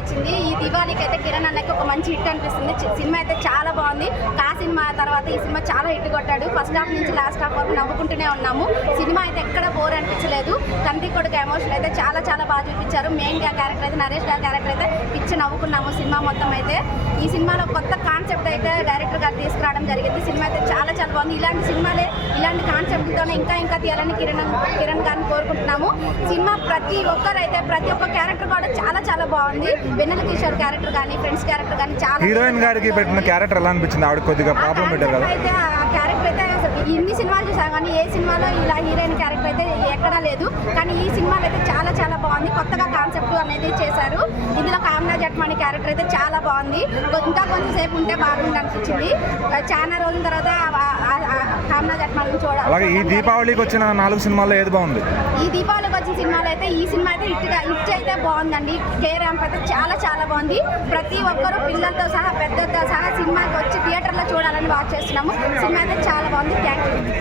ఇచ్చింది ఈ దివాళీకి అయితే కిరణ్ అన్నకి ఒక మంచి హిట్ అనిపిస్తుంది. సినిమా అయితే చాలా బాగుంది. కా సినిమా తర్వాత ఈ సినిమా చాలా హిట్ కొట్టాడు. ఫస్ట్ హాఫ్ నుంచి లాస్ట్ హాఫ్ వరకు నవ్వుకుంటూనే ఉన్నాము. సినిమా అయితే ఎక్కడ బోర్ అనిపించలేదు. తండ్రి కొడుకు ఎమోషన్ అయితే చాలా చాలా బాగా చూపించారు. మెయిన్గా క్యారెక్టర్ అయితే నరేష్ గారి క్యారెక్టర్ అయితే పిచ్చి నవ్వుకున్నాము సినిమా మొత్తం అయితే. ఈ సినిమాలో కొత్త కాన్సెప్ట్ అయితే డైరెక్టర్ గారు తీసుకురావడం జరిగింది. సినిమా అయితే చాలా చాలా బాగుంది. ఇలాంటి సినిమాలే ఇలాంటి కాన్సెప్ట్తోనే ఇంకా ఇంకా తీయాలని కిరణ్ కిరణ్ గారిని కోరుకుంటున్నాము. సినిమా ప్రతి ఒక్కరైతే ప్రతి ఒక్క క్యారెక్టర్ కూడా చాలా బాగుంది. వెన్నెల కిషోర్ క్యారెక్టర్ కానీ ఫ్రెండ్స్ క్యారెక్టర్ కానీ చాలా హీరోయిన్ గారికి పెట్టిన క్యారెక్టర్ ఎలా అనిపించింది? ఆవిడ కొద్దిగా ప్రాబ్లం పెట్టారు కదా. అయితే ఆ క్యారెక్టర్ అయితే ఇన్ని సినిమాలు చూసాం కానీ ఏ సినిమాలో ఇలా హీరోయిన్ క్యారెక్టర్ అయితే ఎక్కడా లేదు. కానీ ఈ సినిమాలో అయితే చాలా చాలా బాగుంది. కొత్తగా కాన్సెప్ట్ అనేది చేశారు జట్మాని క్యారెక్టర్ అయితే చాలా బాగుంది. ఇంకా కొంచెంసేపు ఉంటే బాగుంది అనిపించింది. చాలా రోజుల తర్వాత కామనా జట్మాని చూడాలి అలాగే ఈ దీపావళికి వచ్చిన నాలుగు సినిమాల్లో ఏది బాగుంది? ఈ దీపావళికి వచ్చిన సినిమాలో అయితే ఈ సినిమా అయితే హిట్గా హిట్ అయితే బాగుందండి. కే ర్యాంప్ అయితే చాలా చాలా బాగుంది. ప్రతి ఒక్కరు పిల్లలతో సహా పెద్దలతో సహా సినిమాకి వచ్చి థియేటర్లో చూడాలని వాచ్ చేస్తున్నాము. సినిమా అయితే చాలా బాగుంది. Thank you.